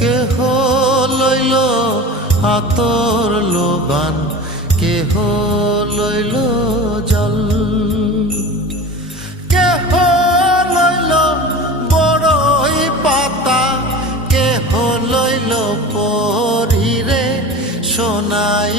কেহ লইল আতর লোবান, কেহ লইল জল, কেহ লইল বড়ই পাতা, কেহ লইল পরিরে সোনাই